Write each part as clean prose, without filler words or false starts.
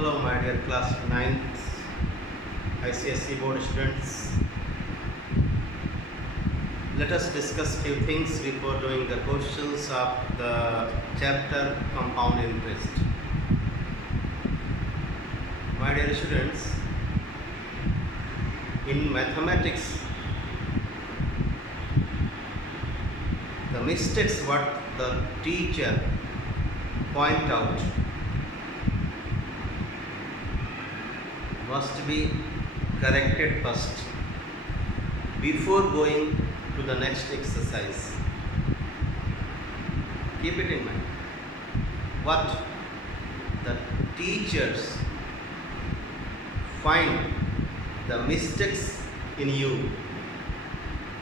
Hello, my dear class 9th ICSE board students. Let us discuss few things before doing the questions of the chapter compound interest. My dear students, in mathematics, the mistakes what the teacher point out must be corrected first before going to the next exercise. Keep it in mind. What the teachers find the mistakes in you,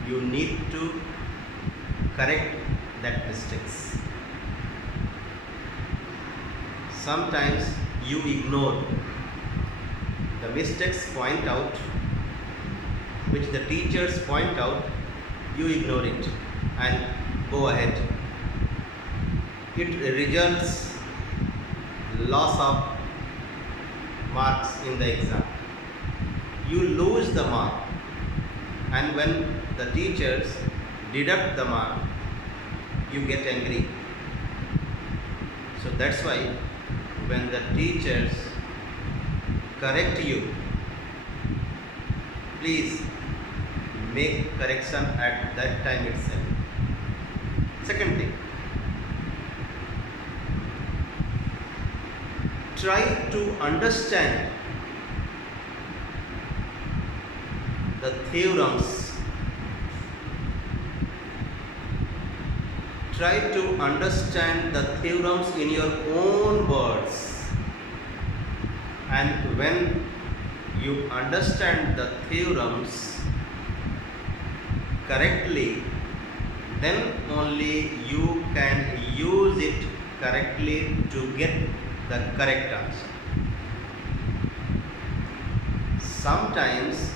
you need to correct that mistakes. Sometimes you ignore the mistakes point out, which the teachers point out, you ignore it and go ahead. It results loss of marks in the exam. You lose the mark, and when the teachers deduct the mark, you get angry. So that's why when the teachers correct you, please make correction at that time itself. Second thing, try to understand the theorems. Try to understand the theorems in your own words. And when you understand the theorems correctly, then only you can use it correctly to get the correct answer. Sometimes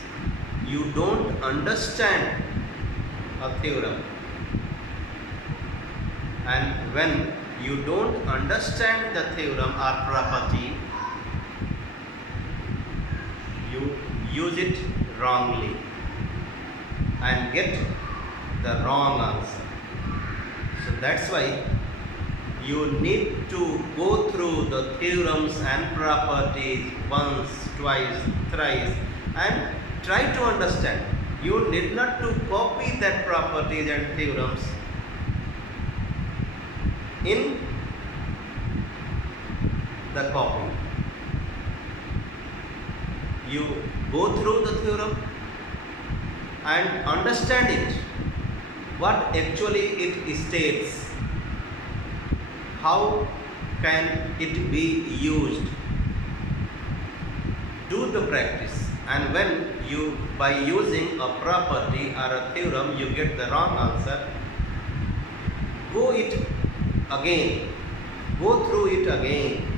you don't understand a theorem, and when you don't understand the theorem or property, you use it wrongly and get the wrong answer. So that's why you need to go through the theorems and properties once, twice, thrice and try to understand. You need not to copy that properties and theorems in the copy. You go through the theorem and understand it, what actually it states, how can it be used. Do the practice, and when you, by using a property or a theorem, you get the wrong answer, go it again, go through it again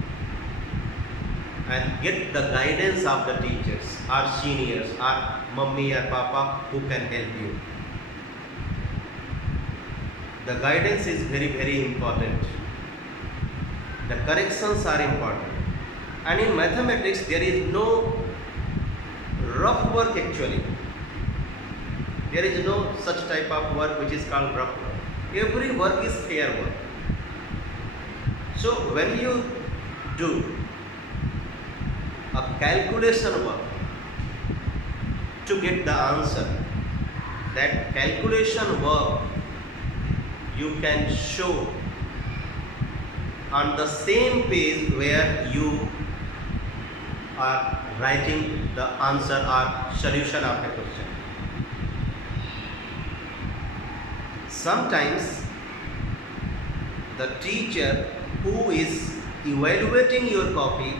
and get the guidance of the teachers or seniors or mummy or papa who can help you. The guidance is very important. The corrections are important. And in mathematics there is no rough work actually. There is no such type of work which is called rough work. Every work is fair work. So when you do a calculation work to get the answer, that calculation work you can show on the same page where you are writing the answer or solution of a question. Sometimes the teacher who is evaluating your copy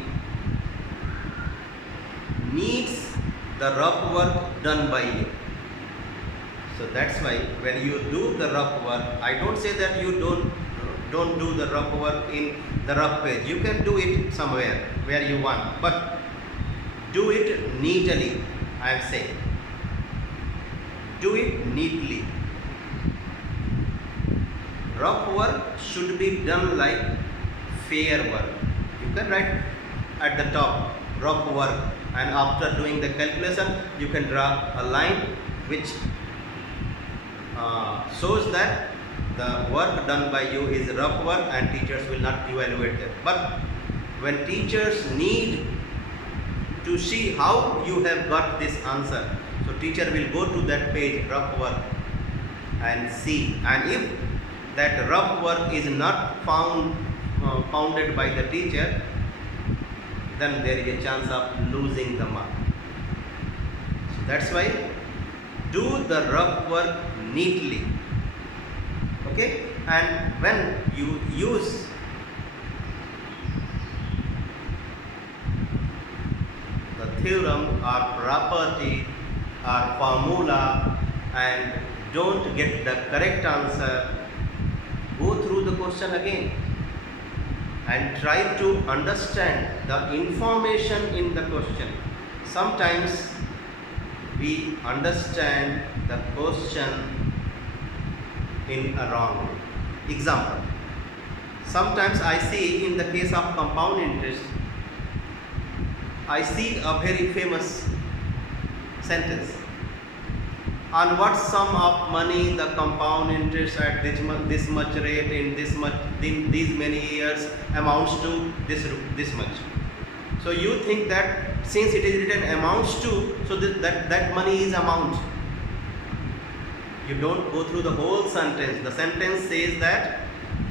needs the rough work done by you. So that's why when you do the rough work, I don't say that you don't do the rough work in the rough page. You can do it somewhere where you want, but do it neatly. I am saying, do it neatly. Rough work should be done like fair work. You can write at the top, rough work, and after doing the calculation you can draw a line which shows that the work done by you is rough work and teachers will not evaluate it. But when teachers need to see how you have got this answer, so teacher will go to that page, rough work, and see, and if that rough work is not founded by the teacher, then there is a chance of losing the mark. So that's why do the rough work neatly. Okay, and when you use the theorem or property or formula and don't get the correct answer, go through the question again and try to understand the information in the question. Sometimes we understand the question in a wrong way. Example, sometimes I see in the case of compound interest, I see a very famous sentence. On what sum of money the compound interest at this much rate in these many years amounts to this much. So you think that since it is written amounts to, so that money is amount. You don't go through the whole sentence. The sentence says that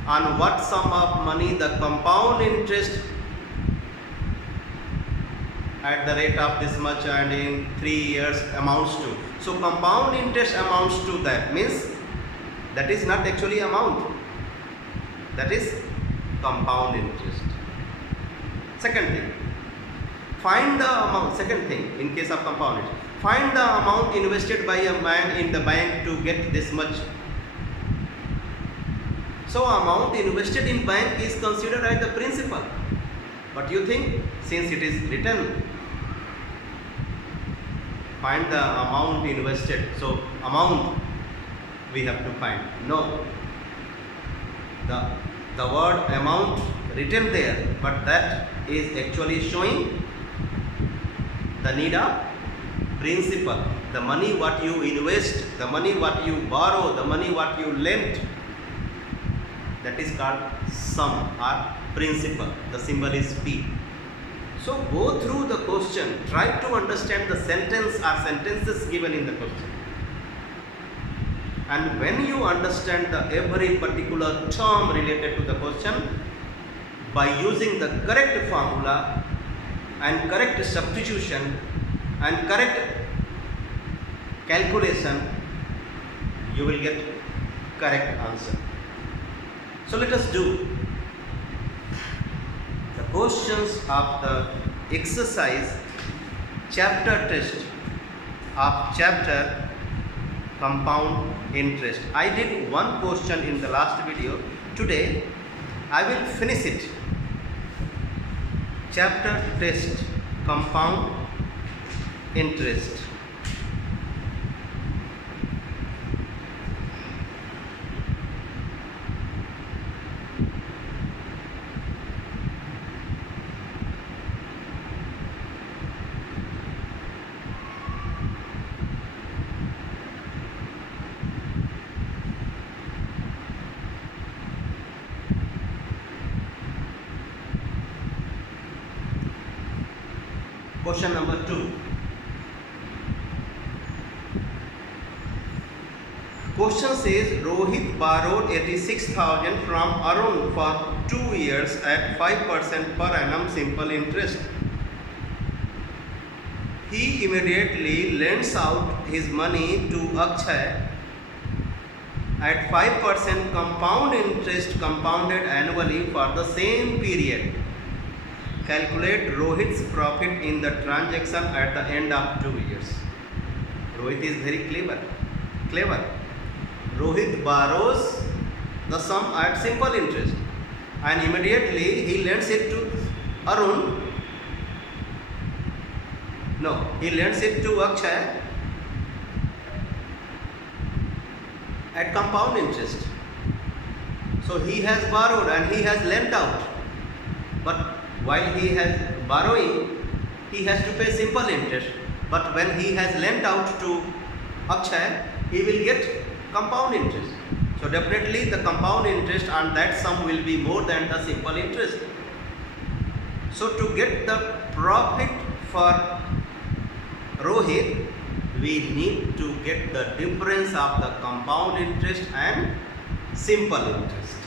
on what sum of money the compound interest at the rate of this much and in 3 years amounts to. So compound interest amounts to that, means that is not actually amount, that is compound interest. Second thing, find the amount. Second thing, in case of compound interest, find the amount invested by a man in the bank to get this much. So amount invested in bank is considered as the principal, but you think since it is written find the amount invested, so amount we have to find. No, the word amount written there, but that is actually showing the need of principal. The money what you invest, the money what you borrow, the money what you lend, that is called sum or principal. The symbol is P. So go through the question, try to understand the sentence or sentences given in the question. And when you understand the every particular term related to the question, by using the correct formula and correct substitution and correct calculation, you will get correct answer. So let us do the questions of the exercise chapter test of chapter compound interest. I did one question in the last video. Today I will finish it. Chapter test compound interest. Question number 2. Question says Rohit borrowed 86,000 from Arun for 2 years at 5% per annum simple interest. He immediately lends out his money to Akshay at 5% compound interest compounded annually for the same period. Calculate Rohit's profit in the transaction at the end of 2 years. Rohit is very clever. Rohit borrows the sum at simple interest and immediately he lends it to Arun. No, he lends it to Akshay at compound interest. So he has borrowed and he has lent out. But while he has borrowing, he has to pay simple interest. But when he has lent out to Akshay, he will get compound interest. So definitely the compound interest on that sum will be more than the simple interest. So to get the profit for Rohit, we need to get the difference of the compound interest and simple interest.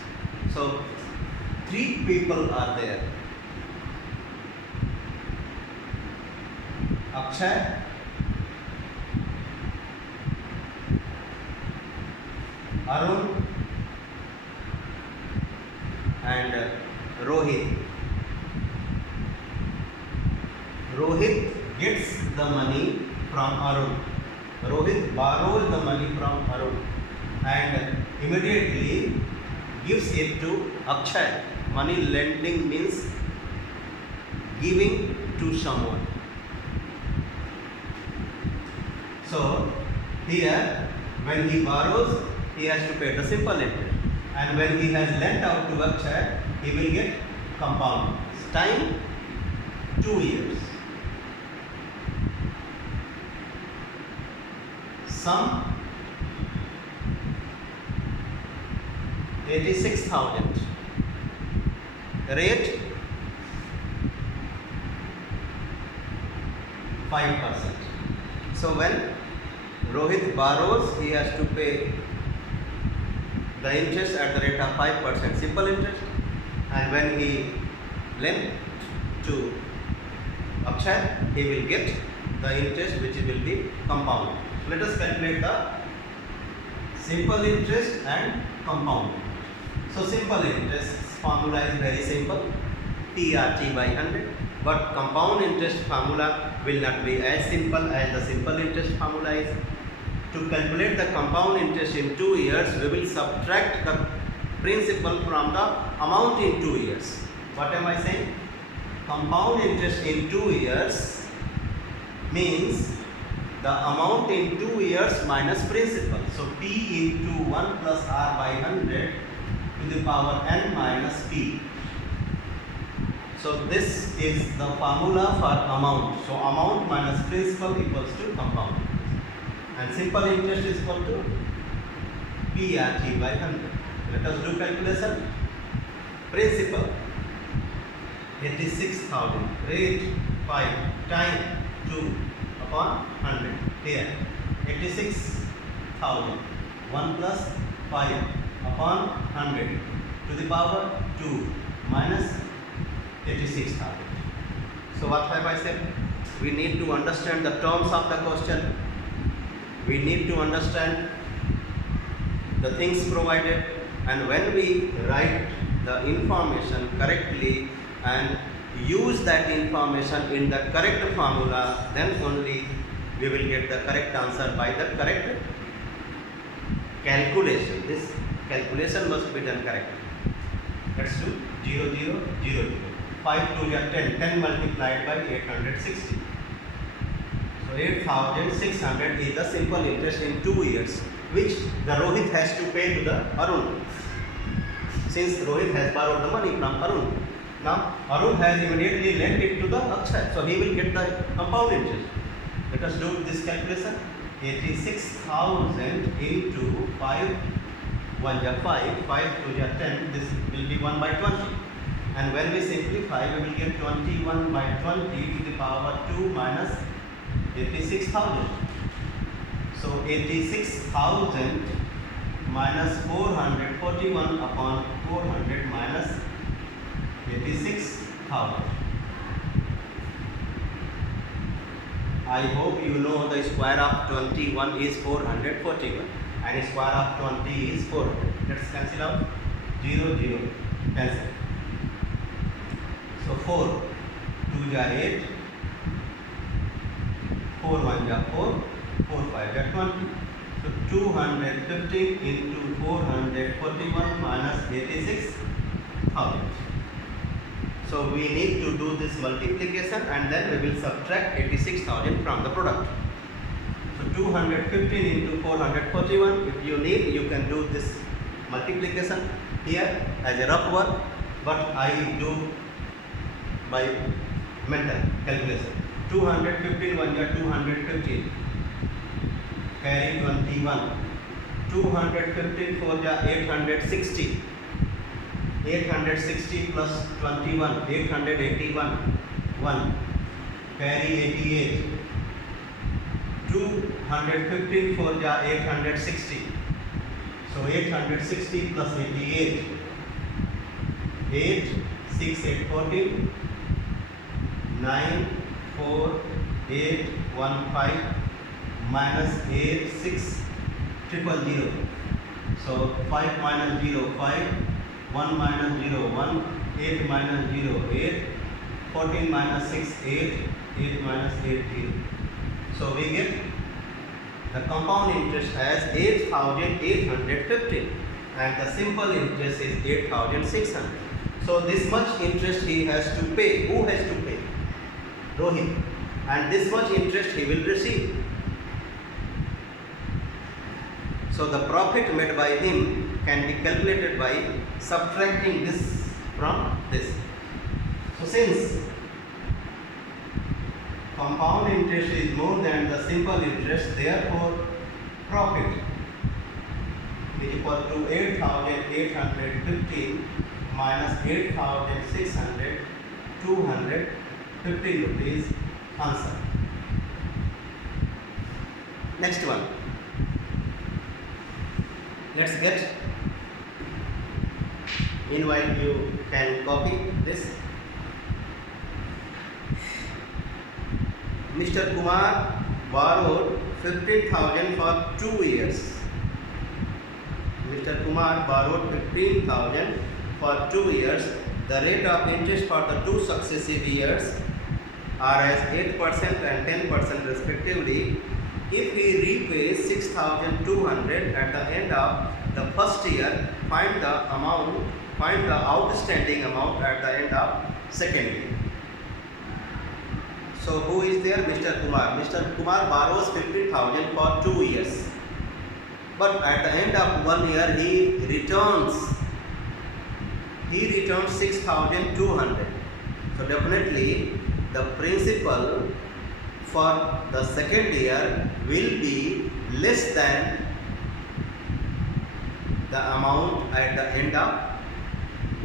So three people are there. Akshay, Arun and Rohit. Rohit gets the money from Arun. Rohit borrows the money from Arun and immediately gives it to Akshay. Money lending means giving to someone. So here when he borrows, he has to pay the simple interest, and when he has lent out to Akshay, he will get compound. Time 2 years. Sum 86,000. Rate 5%. So when Rohit borrows, he has to pay the interest at the rate of 5% simple interest, and when he lent to Akshay, he will get the interest which will be compound. Let us calculate the simple interest and compound. So simple interest formula is very simple, TRT by 100, but compound interest formula will not be as simple as the simple interest formula is. To calculate the compound interest in 2 years, we will subtract the principal from the amount in 2 years. What am I saying? Compound interest in 2 years means the amount in 2 years minus principal. So P into 1 plus R by 100 to the power n minus P. So this is the formula for amount. So amount minus principal equals to compound interest. And simple interest is equal to PRT by 100. Let us do calculation. Principal 86,000, rate 5, time 2 upon 100. Here 86,000, 1 plus 5 upon 100 to the power 2 minus 86,000. So what have I said? We need to understand the terms of the question. We need to understand the things provided, and when we write the information correctly and use that information in the correct formula, then only we will get the correct answer by the correct calculation. This calculation must be done correctly. Let's do 0, 0, 0, 0. 5 to 10, 10 multiplied by 860. So 8,600 is the simple interest in 2 years, which the Rohit has to pay to the Arun. Since Rohit has borrowed the money from Arun, now Arun has immediately lent it to the Akshay, so he will get the compound interest. Let us do this calculation. 86,000 into 5, 1 ja 5, 5 2 ja 10, this will be 1 by 20. And when we simplify, we will get 21 by 20 to the power 2 minus 86,000. So 86,000 minus 441 upon 400 minus 86,000. I hope you know the square of 21 is 441 and square of 20 is 400. Let's cancel out 0, 0, cancel. So 4, 2 ja 8, 4 1 ja 4, 4 5 ja 20. So 250 into 441 minus 86,000. So we need to do this multiplication and then we will subtract 86,000 from the product. So 215 into 441, if you need, you can do this multiplication here as a rough work, but I do by mental calculation. 215 1 या 215 carry 21. 215 4 या 860. 860 plus 21 881 1 carry 88. 215 4 ja 860, so 860 plus 88 8 6 8 14 9 4 8 1 5 minus 8 6 000, so 5 minus 0 5 1 minus 0 1 8 minus 0 8 14 minus 6 8 8 minus 8 0. So we get the compound interest as 8,815 and the simple interest is 8,600. So this much interest he has to pay. Who has to pay? Rohit. And this much interest he will receive. So the profit made by him can be calculated by subtracting this from this. So since compound interest is more than the simple interest, therefore profit is equal to 8,815 minus 8,600, 215 rupees. Answer. Next one. Let's get. Meanwhile, you can copy this. Mr. Kumar borrowed 15,000 for 2 years. Mr. Kumar borrowed 15,000 for 2 years. The rate of interest for the 2 successive years are as 8% and 10% respectively. If he repays 6,200 at the end of the first year, find the outstanding amount at the end of second year. So who is there? Mr. Kumar. Mr. Kumar borrows 15,000 for 2 years. But at the end of 1 year he returns 6,200. So definitely the principal for the second year will be less than the amount at the end of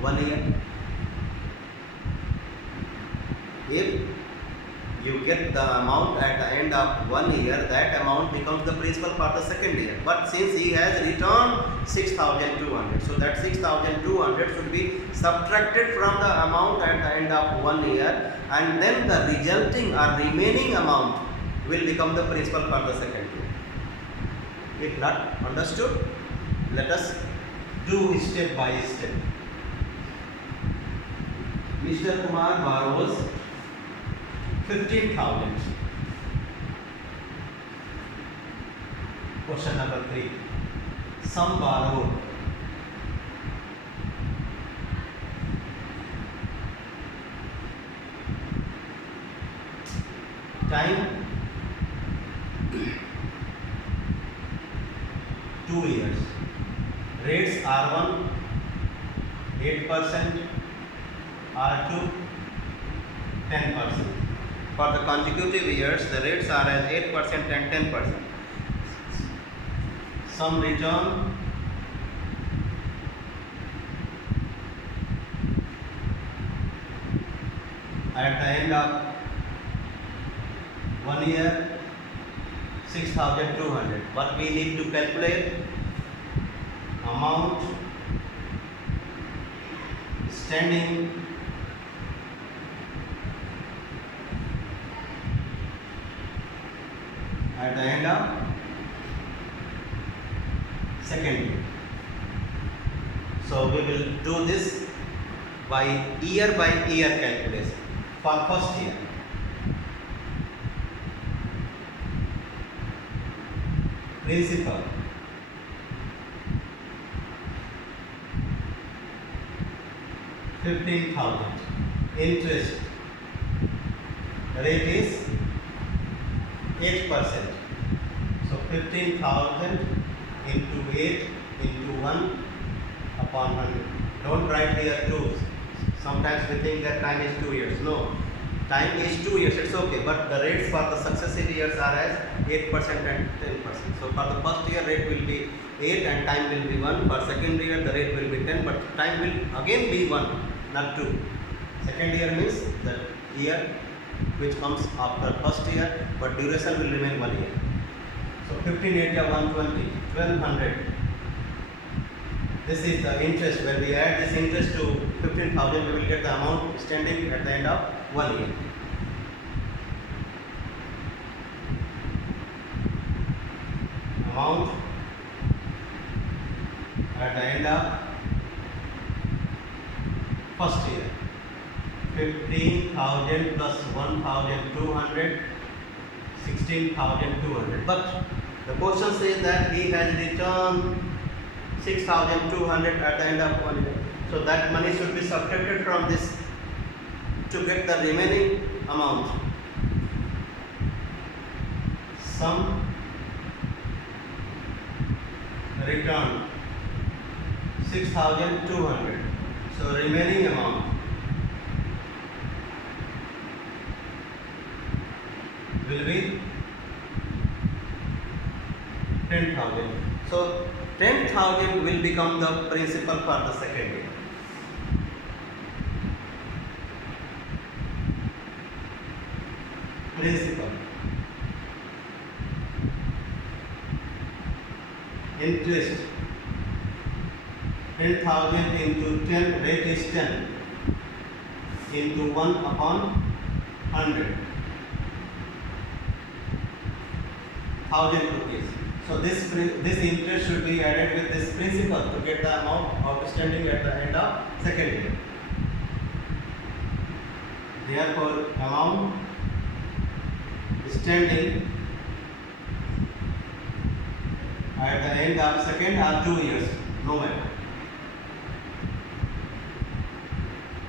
1 year. If you get the amount at the end of 1 year, that amount becomes the principal for the second year. But since he has returned 6,200, so that 6,200 should be subtracted from the amount at the end of 1 year, and then the resulting or remaining amount will become the principal for the second year. If not understood, let us do step by step. Mr. Kumar borrows 15,000. Question number 3. Sum borrowed. Time 2 years. Rates R1 8%, R2 10%. For the consecutive years, the rates are as 8% and 10%. Sum return at the end of 1 year 6,200. What we need to calculate? Amount standing at the end of second year. So we will do this by year calculation. For first year, principal 15,000, interest rate is 8%. So 15,000 into 8 into 1 upon 100. Don't write here 2. Sometimes we think that time is 2 years. No, time is 2 years, it's okay, but the rates for the successive years are as 8% and 10%. So for the first year rate will be 8 and time will be 1. For second year the rate will be 10, but time will again be 1, not 2. Second year means the year which comes after first year, but duration will remain 1 year. So 15 area 120, 1200. This is the interest. When we add this interest to 15,000, we will get the amount standing at the end of 1 year. Amount at the end of first year. 15,000 plus 1,200, 16,200. But the question says that he has returned 6,200 at the end of 1 year. So that money should be subtracted from this to get the remaining amount. Sum return 6,200. So remaining amount will be 10,000. So 10,000 will become the principal for the second year. Principal. Interest. 10,000 into 10, rate is 10 into 1 upon 100. 1,000 rupees. So this interest should be added with this principal to get the amount outstanding at the end of second year. Therefore, amount standing at the end of second or 2 years, no matter,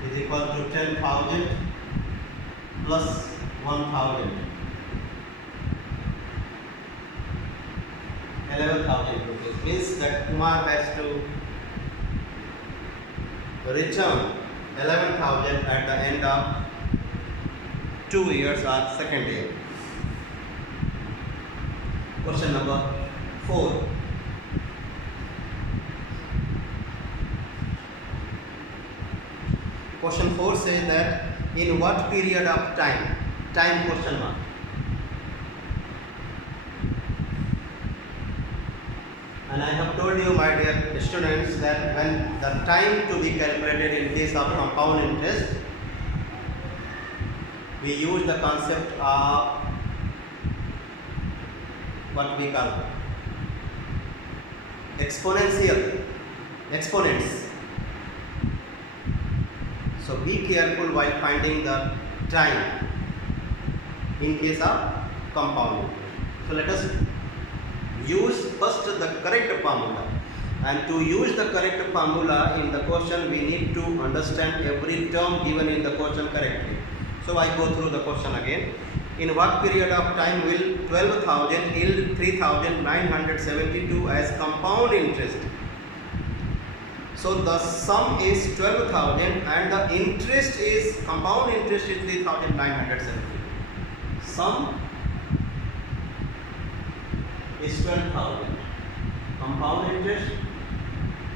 is equal to 10,000 plus 1,000. 11,000 rupees means that Kumar has to return 11,000 at the end of 2 years or second year. Question number 4. Question 4 says that in what period of time question mark. And I have told you, my dear students, that when the time to be calculated in case of compound interest, we use the concept of what we call exponents. So be careful while finding the time in case of compound. So let us use first the correct formula, and to use the correct formula in the question we need to understand every term given in the question correctly. So I go through the question again. In what period of time will 12,000 yield 3,972 as compound interest? So the sum is 12,000 and the interest is, compound interest is 3,970. Sum is 12,000. Compound interest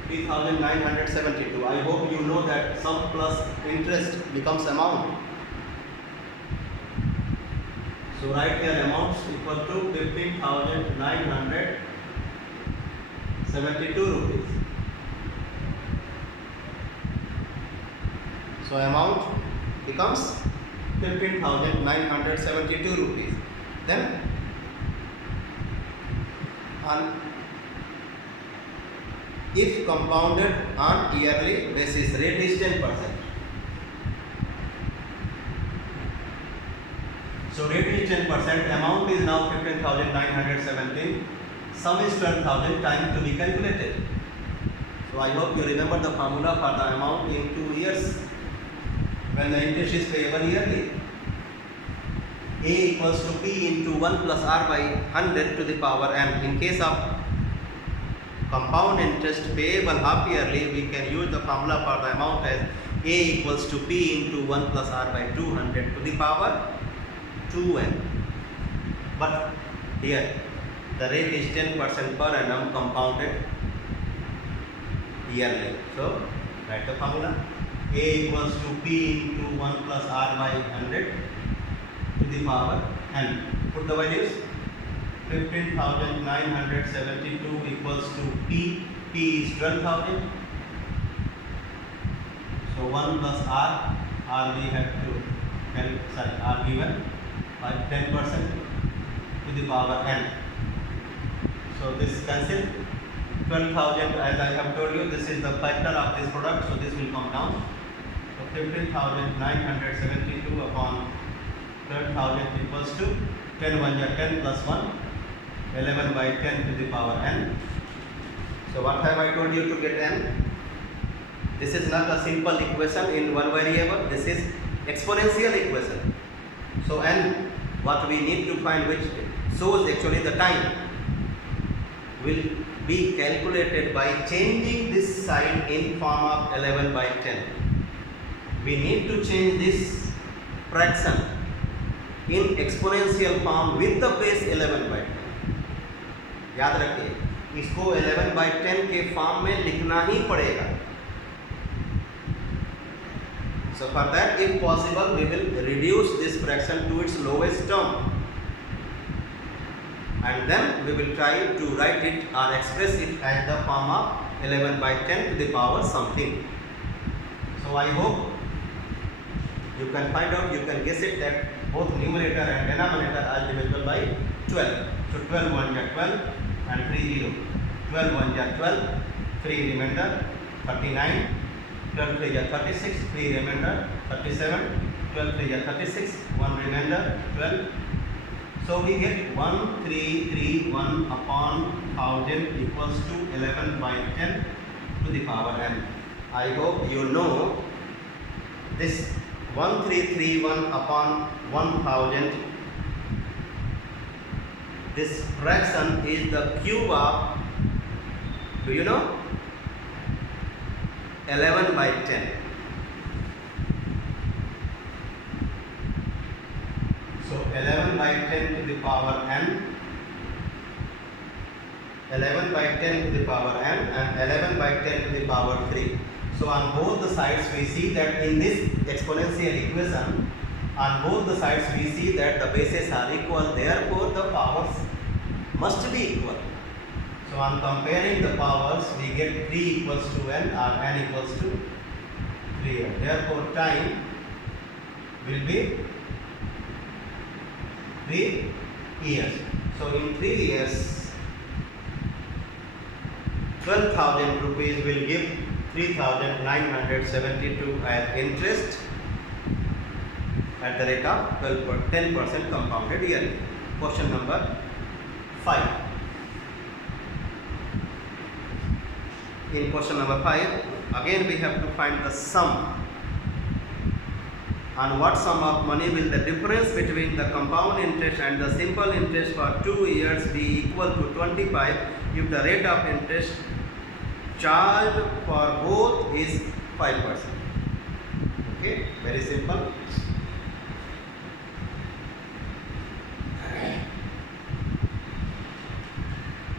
3,972. I hope you know that sum plus interest becomes amount. So write here amounts equal to 15,972 rupees. So amount becomes 15,972 rupees. Then if compounded on yearly basis, rate is 10%. So rate is 10%, amount is now 15,917, sum is 12,000, time to be calculated. So I hope you remember the formula for the amount in 2 years when the interest is payable yearly. A equals to P into 1 plus R by 100 to the power n. In case of compound interest payable half yearly, we can use the formula for the amount as A A equals to P into 1 plus R by 200 to the power 2n. But here the rate is 10% per annum compounded yearly. So write the formula. A equals to P into 1 plus R by 100 to the power n. Put the values. 15,972 equals to P. P is 12,000. So 1 plus R we have to R given by 10% to the power n. So this cancel. 12,000, as I have told you, this is the factor of this product, so this will come down. So 15,972 upon 12,000 equals to 10 1 is 10 plus 1, 11 by 10 to the power n. So what have I told you to get n? This is not a simple equation in one variable, this is exponential equation. So n, what we need to find, which shows actually the time, will be calculated by changing this side in form of 11 by 10. We need to change this fraction in exponential form with the base 11 by 10. याद रखिए, इसको 11 by 10 के form में लिखना ही पड़ेगा. So for that, if possible, we will reduce this fraction to its lowest term, and then we will try to write it or express it as the form of 11 by 10 to the power something. So I hope you can find out, you can guess it, that both numerator and denominator are divisible by 12. So 12 1 is 12 and 3 0. 12 1 is 12, 3 remainder 39. 12 3 is 36, 3 remainder 37. 12 3 is 36, 1 remainder 12. So we get 1331 upon 1000 equals to 11 by 10 to the power n. I hope you know this 1331 upon 1000. This fraction is the cube of, do you know, 11 by 10. So 11 by 10 to the power n, 11 by 10 to the power n, and 11 by 10 to the power 3. So on both the sides we see that in this exponential equation, on both the sides we see that the bases are equal, therefore the powers must be equal. So on comparing the powers, we get 3 equals to n or n equals to 3n. Therefore time will be 3 years. So in 3 years, 12,000 rupees will give 3,972 as interest at the rate of 10% compounded yearly. Question number 5. In question number 5, again we have to find the sum. On what sum of money will the difference between the compound interest and the simple interest for 2 years be equal to 25 if the rate of interest charged for both is 5%? Okay, very simple.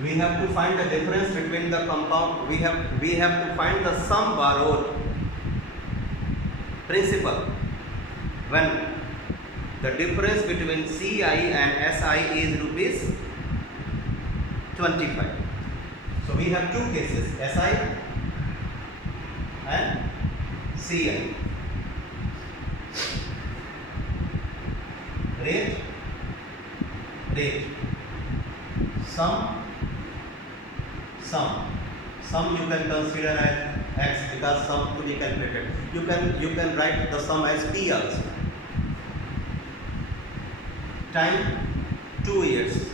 We have to find the difference between the compound. We have to find the sum borrowed principal when the difference between CI and SI is rupees 25. So we have two cases, SI and CI. Rate, sum you can consider as X because sum to be calculated. You can write the sum as P also. Time 2 years.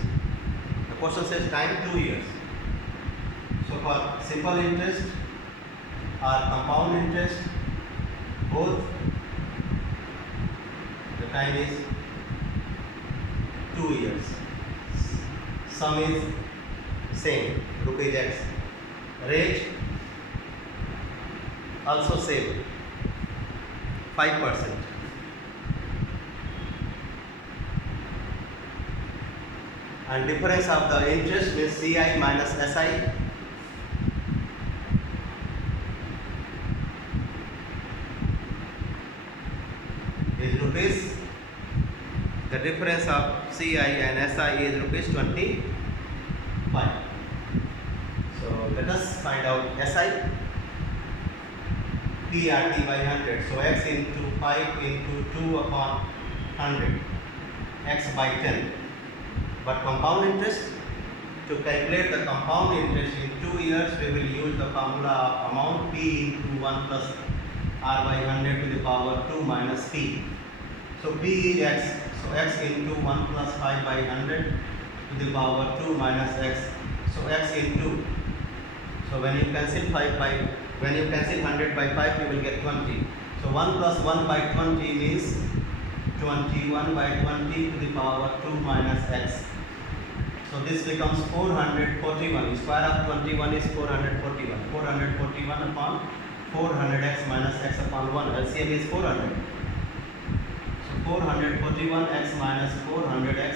The question says time 2 years. So for simple interest or compound interest, both the time is 2 years. Sum is same, rupees X. Rate also same, 5%. And difference of the interest means CI minus SI. Is rupees. The difference of CI and SI is rupees 25. So let us find out SI. PRT by 100. So x into 5 into 2 upon 100. X by 10. But compound interest, to calculate the compound interest in 2 years, we will use the formula of amount P into 1 plus R by 100 to the power 2 minus P. So P is x. So x into 1 plus 5 by 100 to the power 2 minus x. So x into. So when you cancel 100 by 5, you will get 20. So 1 plus 1 by 20 means 21 by 20 to the power 2 minus x. So this becomes 441. Square of 21 is 441. 441 upon 400x minus x upon 1. LCM is 400. So 441x minus 400x,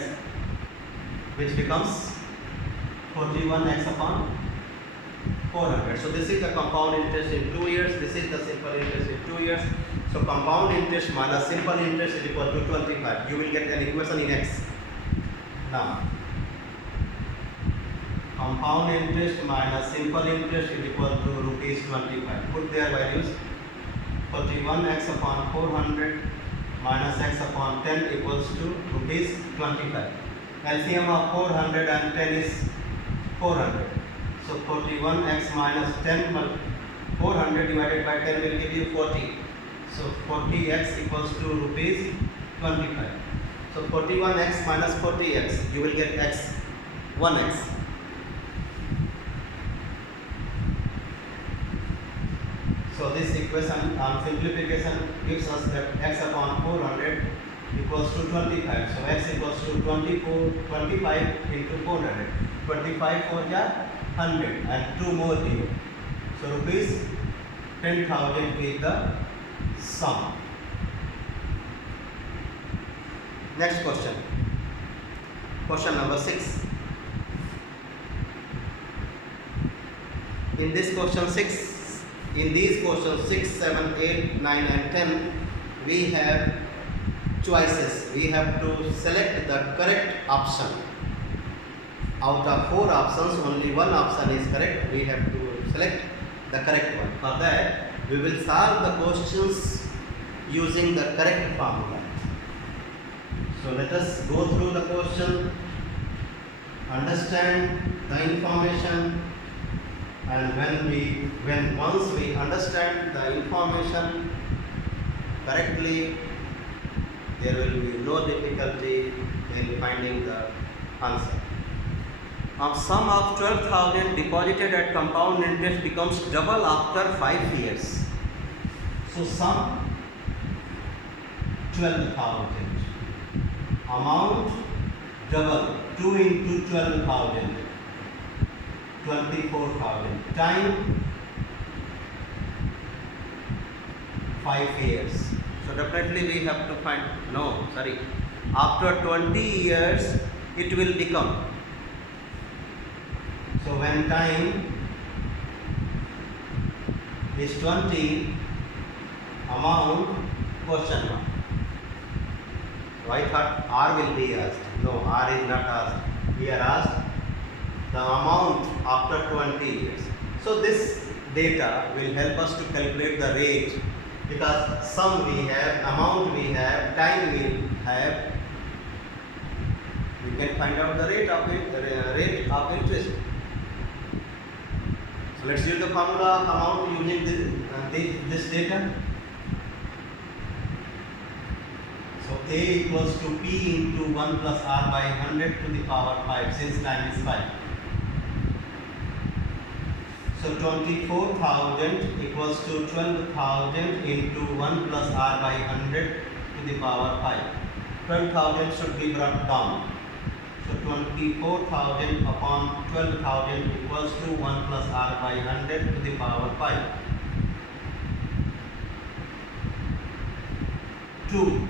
which becomes 41x upon 400. So this is the compound interest in 2 years. This is the simple interest in 2 years. So compound interest minus simple interest is equal to 25. You will get an equation in x. Now, compound interest minus simple interest is equal to rupees 25. Put their values. 41x upon 400 minus x upon 10 equals to rupees 25. LCM of 400 and 10 is 400. So 41x minus 10, 400 divided by 10 will give you 40. So 40x equals to rupees 25. So 41x minus 40x, you will get x, 1x. So this equation on simplification gives us that x upon 400 equals to 25. So x equals to 25 into 400. 25 for 100 and 2 more 0. So rupees 10,000 is the sum. Next question. Question number 6. In these questions 6, 7, 8, 9 and 10, we have choices. We have to select the correct option. Out of 4 options, only one option is correct. We have to select the correct one. For that, we will solve the questions using the correct formula. So let us go through the question, understand the information, and once we understand the information correctly, there will be no difficulty in finding the answer. Sum of 12,000 deposited at compound interest becomes double after 5 years. So sum 12,000. Amount double, 2 into 12,000. 24,000. Time 5 years. So definitely we have to find, after 20 years it will become. So when time is 20, amount question mark. So I thought R will be asked. No, R is not asked. We are asked the amount after 20 years. So this data will help us to calculate the rate, because sum we have, amount we have, time we have. We can find out the rate of interest. So let's use the formula of amount using this data. So A equals to P into 1 plus R by 100 to the power 5, since time is 5. So 24,000 equals to 12,000 into 1 plus R by 100 to the power 5. 12,000 should be brought down. So 24,000 upon 12,000 equals to 1 plus R by 100 to the power 5. 2.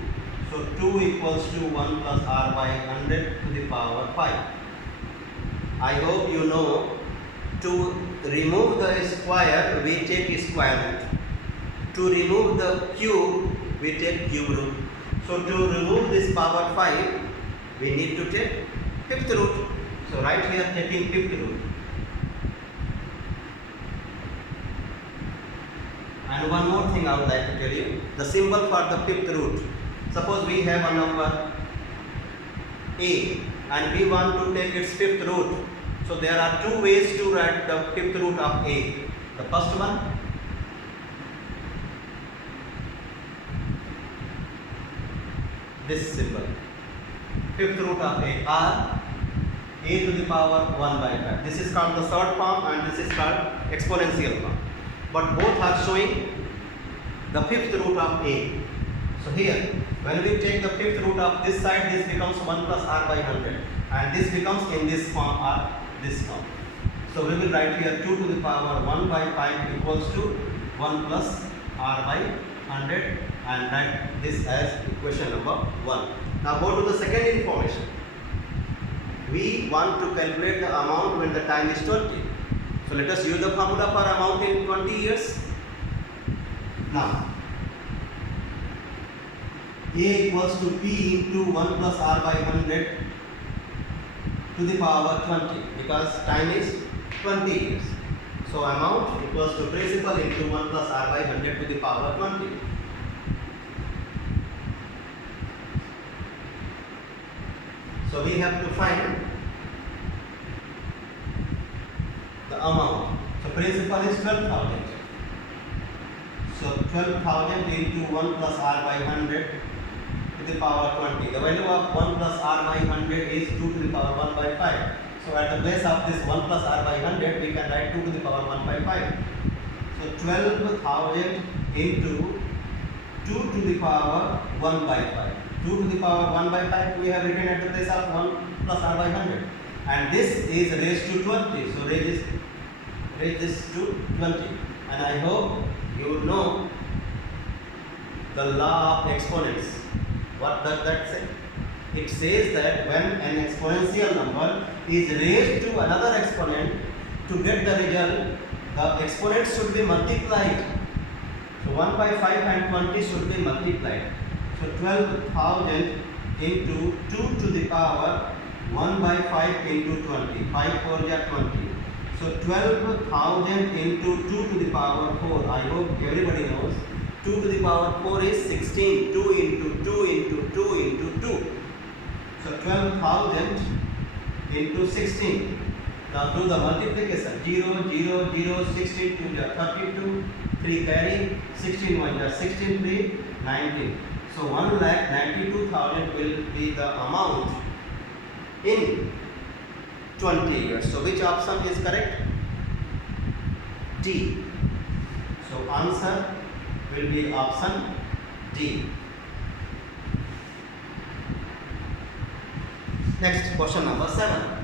So 2 equals to 1 plus r by 100 to the power 5. I hope you know, to remove the square we take square root. To remove the cube we take cube root. So to remove this power 5 we need to take fifth root. So right here taking fifth root. And one more thing I would like to tell you, the symbol for the fifth root. Suppose we have a number a and we want to take its fifth root. So there are two ways to write the fifth root of a. The first one, this symbol, fifth root of a, or a to the power 1 by 5. This is called the third form and this is called exponential form. But both are showing the fifth root of a. So here, when we take the fifth root of this side, this becomes 1 plus r by 100. And this becomes in this form or this form. So we will write here 2 to the power 1 by 5 equals to 1 plus r by 100 and write this as equation number 1. Now go to the second information. We want to calculate the amount when the time is 20. So let us use the formula for amount in 20 years. Now, A equals to P into 1 plus R by 100 to the power 20 because time is 20 years. So amount equals to principal into 1 plus R by 100 to the power 20. So we have to find the amount. So principal is 12,000. So 12,000 into 1 plus r by 100 to the power 20. The value of 1 plus r by 100 is 2 to the power 1 by 5. So at the place of this 1 plus r by 100, we can write 2 to the power 1 by 5. So 12,000 into 2 to the power 1 by 5. 2 to the power 1 by 5 we have written at the place of 1 plus r by 100. And this is raised to 20. So raise this to 20. And I hope you know the law of exponents. What does that say? It says that when an exponential number is raised to another exponent, to get the result, the exponents should be multiplied. So 1 by 5 and 20 should be multiplied. So 12,000 into 2 to the power 1 by 5 into 20. 5 4 is 20. So 12,000 into 2 to the power 4. I hope everybody knows. 2 to the power 4 is 16. 2 into 2 into 2 into 2. So 12,000 into 16. Now do the multiplication. 0, 0, 0, 16, 2 is 32, 3 carry, 16, 1 is 16, 3, 19. So 1,92,000 will be the amount in 20 years. So which option is correct? D. So answer will be option D. Next, question number 7.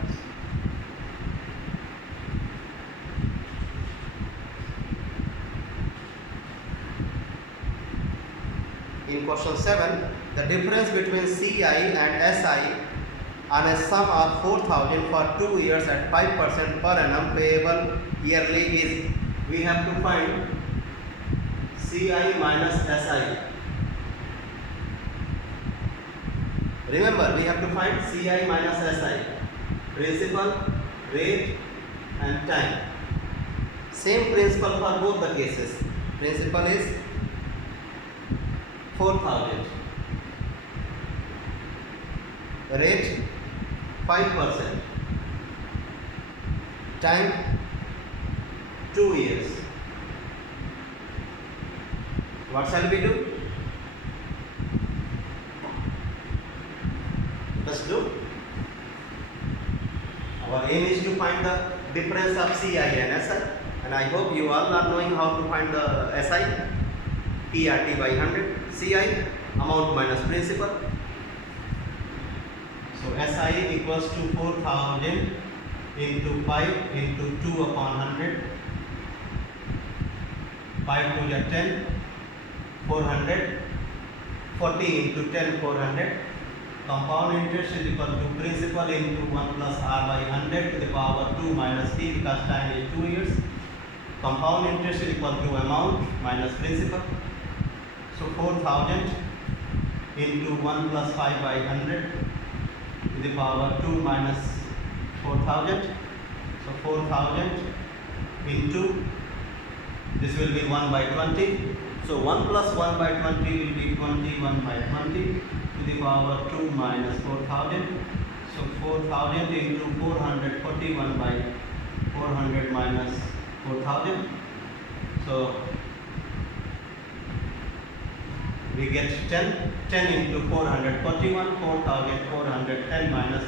In question 7, the difference between CI and SI on a sum of 4,000 for 2 years at 5% per annum payable yearly is, we have to find CI minus SI. Remember, we have to find CI minus SI, principal, rate and time. Same principle for both the cases. Principal is 4,000. Rate 5%. Time 2 years. What shall we do? Let's do. Our aim is to find the difference of CI and SI, and I hope you all are knowing how to find the SI. PRT by 100. CI, amount minus principal. So SI equals to 4,000 into 5 into 2 upon 100. 5 to the 10, 400, 40 into 10, 400. Compound interest is equal to principal into 1 plus r by 100 to the power 2 minus t, because time is 2 years. Compound interest is equal to amount minus principal. So 4000 into 1 plus 5 by 100 to the power 2 minus 4000. So 4000 into, this will be 1 by 20. So 1 plus 1 by 20 will be 21 by 20 to the power 2 minus 4000. So 4000 into 441 by 400 minus 4000. So we get 10. 10 into 441, 4410 minus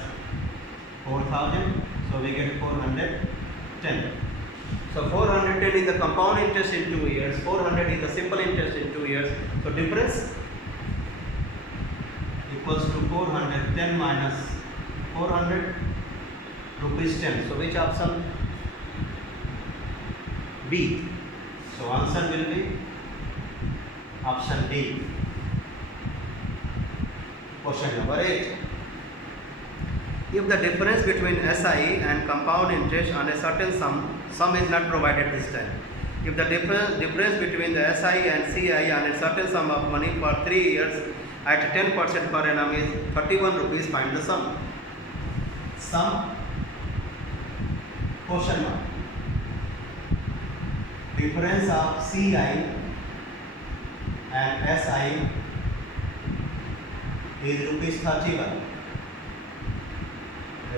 4000. So we get 410. So 410 is the compound interest in 2 years, 400 is the simple interest in 2 years. So difference equals to 410 minus 400 rupees 10. So which option? B. So answer will be option D. Question number 8. If the difference between SI and compound interest on a certain sum is not provided this time. If the difference between the SI and CI on a certain sum of money for 3 years at 10% per annum is 31 rupees, find the sum. Sum, question mark. Difference of CI and SI is rupees 31.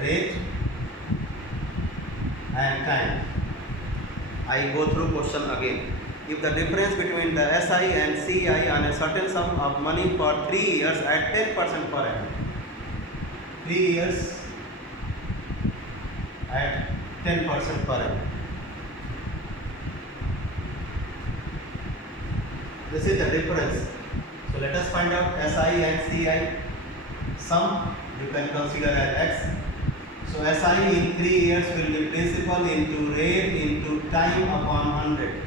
Rate and time. I go through question again. If the difference between the SI and CI on a certain sum of money for 3 years at 10% per annum, 3 years at 10% per annum. This is the difference. So let us find out SI and CI. Sum you can consider as X. So SI in 3 years will be principal into rate into time upon 100,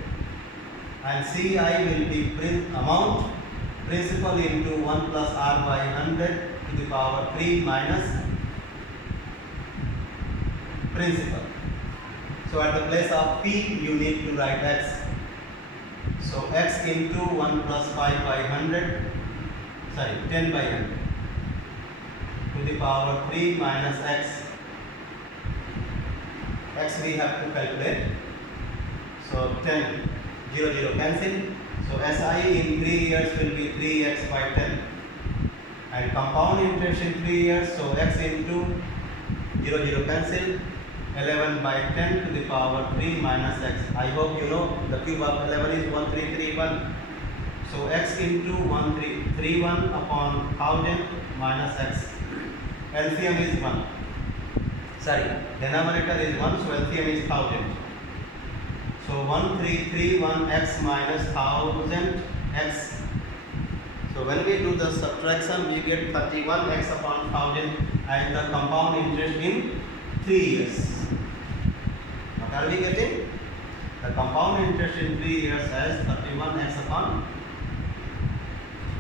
and CI will be amount principal into 1 plus r by 100 to the power 3 minus principal. So at the place of P you need to write X. So X into 1 plus 5 by 100, 10 by 100 to the power 3 minus X. X we have to calculate. So 10, 0, 0 cancel. So SI in 3 years will be 3x by 10. And compound interest in 3 years, so X into 0, 0 cancel. 11 by 10 to the power 3 minus X. I hope you know the cube of 11 is 1331. So X into 1331 upon 1000 minus X. LCM is 1. Sorry, denominator is 1, so LCM is 1000. So 1331x minus 1000x. So when we do the subtraction, we get 31x upon 1000 as the compound interest in 3 years. What are we getting? The compound interest in 3 years as 31x upon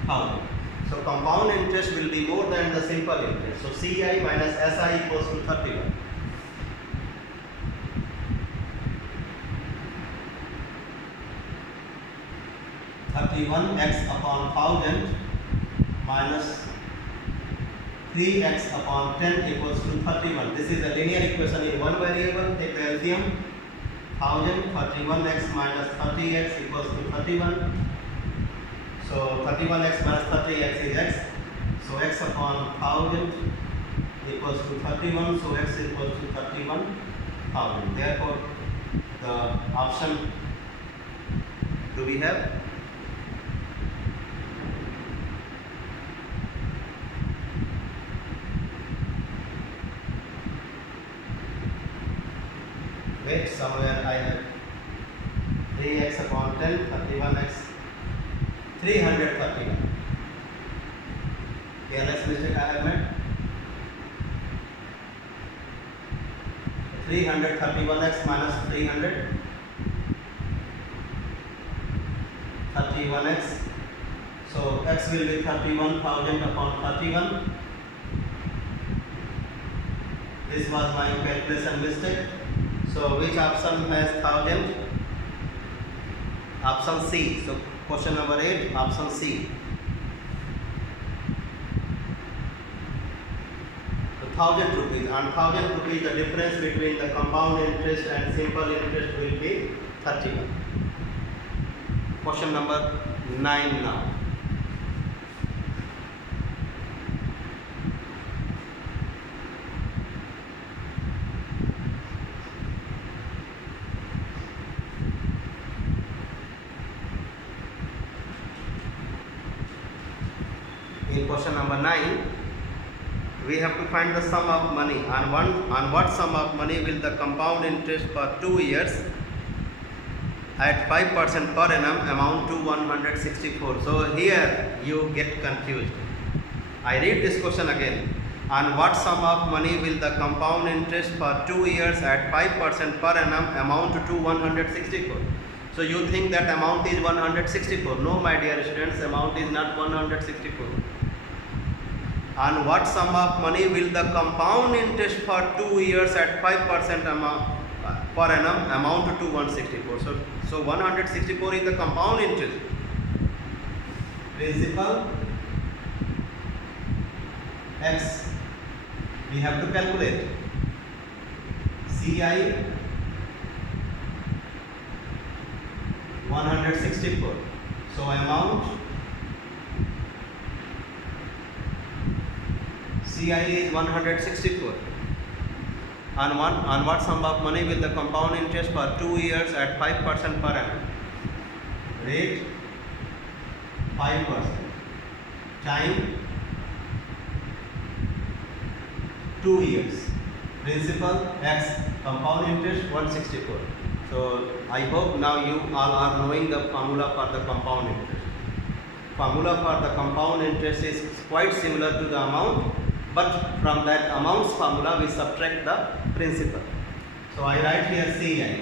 1000. So compound interest will be more than the simple interest. So CI minus SI equals to 31. x upon 1000 minus 3x upon 10 equals to 31. This is a linear equation in one variable. Take the LCM. 1000, 31x minus 30x equals to 31. So 31x minus 30x is x. So x upon 1000 equals to 31. So x equals to 31,000. Therefore, the option do we have? Wait, somewhere I have 3x upon 10, 31x, 331. Careless mistake I have made. 331x minus 331x. So x will be 31,000 upon 31. This was my calculation mistake. So which option has 1000? Option C. So question number 8, option C. So 1000 rupees, and 1000 rupees, the difference between the compound interest and simple interest will be 31. Question number 9 now. In question number 9, we have to find the sum of money. On what sum of money will the compound interest for 2 years at 5% per annum amount to 164? So here you get confused. I read this question again. On what sum of money will the compound interest for 2 years at 5% per annum amount to 164? So you think that amount is 164. No, my dear students, amount is not 164. On what sum of money will the compound interest for 2 years at 5% amount per annum amount to 164? So 164 is the compound interest. Principal x, we have to calculate. CI 164. So amount CI is 164. On what sum of money will the compound interest for 2 years at 5% per annum? Rate 5%. Time 2 years. Principal x, compound interest 164. So I hope now you all are knowing the formula for the compound interest. Formula for the compound interest is quite similar to the amount, but from that amount's formula we subtract the principal. So I write here CI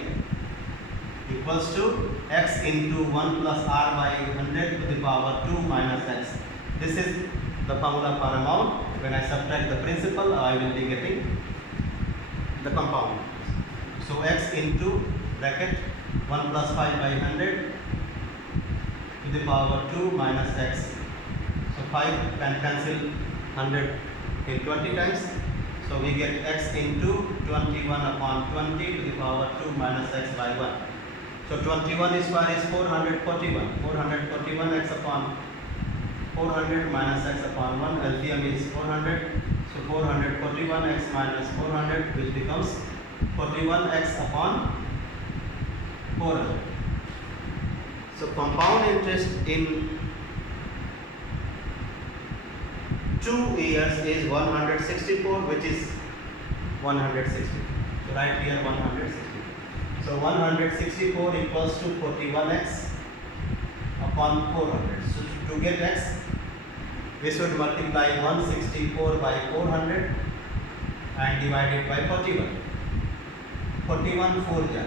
equals to x into 1 plus r by 100 to the power 2 minus x. This is the formula for amount. When I subtract the principal, I will be getting the compound. So x into bracket 1 plus 5 by 100 to the power 2 minus x. So 5 can cancel 100 in 20 times. So we get x into 21 upon 20 to the power 2 minus x by 1. So 21 square is 441. 441 x upon 400 minus x upon 1. LCM is 400. So 441 x minus 400, which becomes 41 x upon 400. So compound interest in 2 years is 164, which is 160. So write here 160. So 164 equals to 41x upon 400. So to get x, we should multiply 164 by 400 and divide it by 41. 41 4 ja.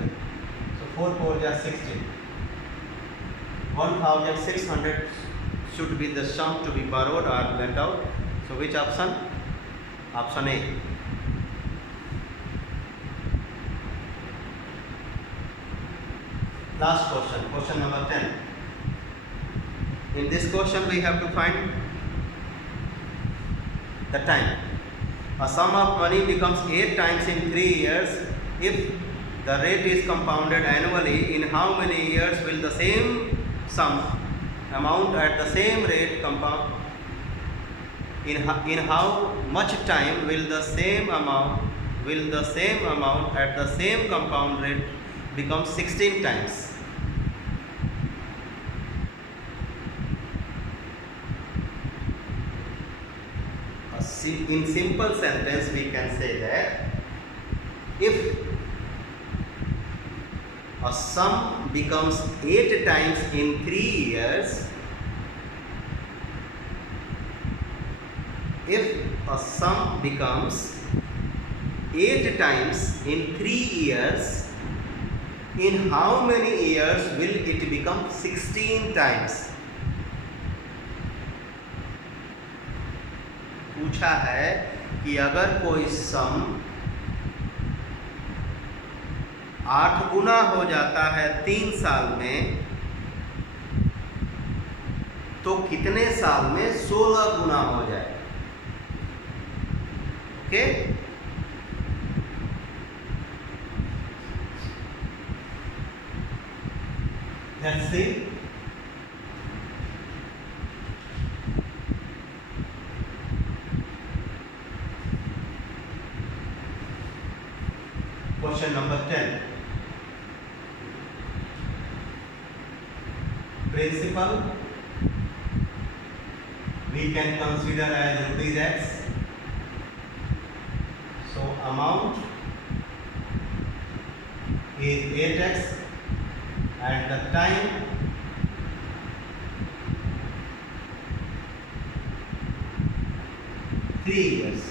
So 4 4 ja 16. 1600 should be the sum to be borrowed or lent out. So which option? Option A. Last question, question number 10. In this question we have to find the time. A sum of money becomes 8 times in 3 years if the rate is compounded annually. In how many years will the same sum amount at the same rate compound? In how much time will the same amount at the same compound rate become 16 times? In simple sentence we can say that if a sum becomes 8 times in 3 years, if a sum becomes 8 times in 3 years, in how many years will it become 16 times? पूछा है कि अगर कोई सम 8 गुना हो जाता है 3 साल में, तो कितने साल में 16 गुना हो जाए? Okay, let's see. Question number 10. Principal we can consider as rupees X. So amount is 8x and the time three years.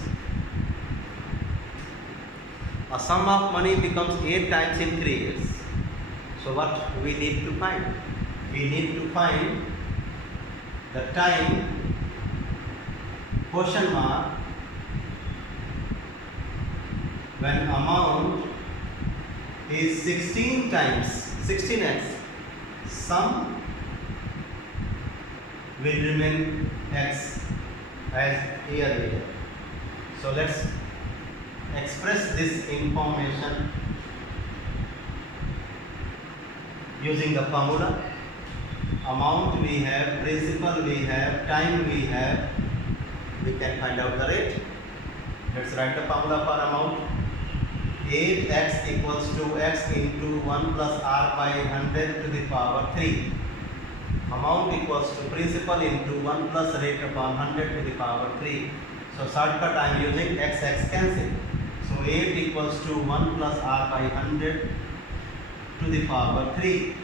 A sum of money becomes 8 times in 3 years. So what we need to find? We need to find the time question mark when amount is 16 times 16x, sum will remain x as year later. So let's express this information using the formula. Amount we have, principal we have, time we have. We can find out the rate. Let's write the formula for amount. 8x equals to x into 1 plus r by 100 to the power 3. Amount equals to principal into 1 plus rate upon 100 to the power 3. So shortcut I am using x cancel. So 8 equals to 1 plus r by 100 to the power 3.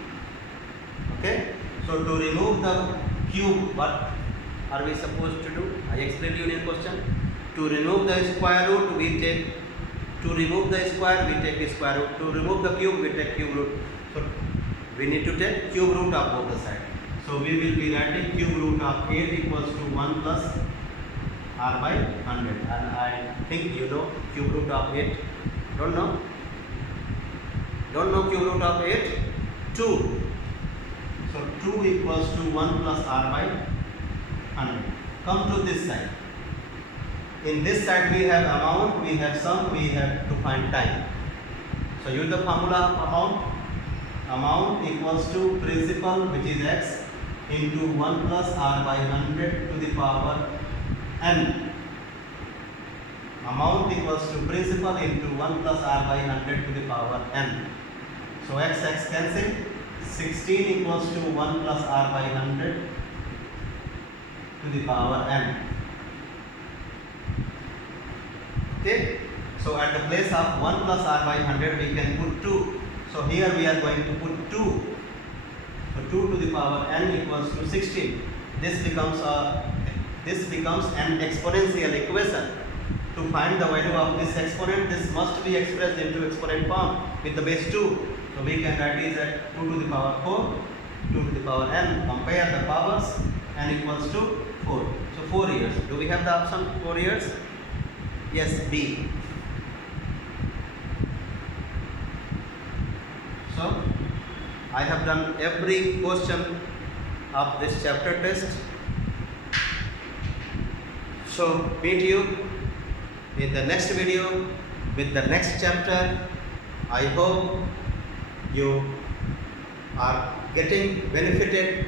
Okay. So to remove the cube, what are we supposed to do? I explained you in question. To remove the square root, we take. To remove the square, we take the square root. To remove the cube, we take cube root. So we need to take cube root of both the sides. So we will be writing cube root of 8 equals to 1 plus r by 100. And I think you know cube root of 8. Don't know? Don't know cube root of 8? 2. So 2 equals to 1 plus r by 100. Come to this side. In this side we have amount, we have sum, we have to find time. So use the formula of amount. Amount equals to principal, which is x, into 1 plus r by 100 to the power n. Amount equals to principal into 1 plus r by 100 to the power n. So x cancel. 16 equals to 1 plus r by 100 to the power n. Okay. So at the place of 1 plus r by 100 we can put 2. So here we are going to put 2. So 2 to the power n equals to 16. This becomes an exponential equation. To find the value of this exponent, this must be expressed into exponent form with the base 2. So we can write it as 2 to the power 4, 2 to the power n. Compare the powers, n equals to 4. So 4 years. Do we have the option 4 years? Yes, B. So I have done every question of this chapter test. So meet you in the next video with the next chapter. I hope you are getting benefited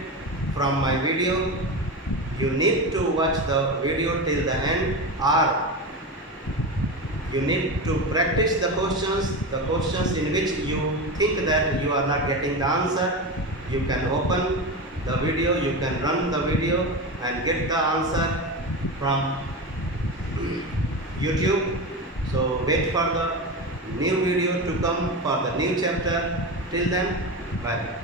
from my video. You need to watch the video till the end, or you need to practice the questions in which you think that you are not getting the answer. You can open the video, you can run the video and get the answer from YouTube. So wait for the new video to come for the new chapter. Till then, bye.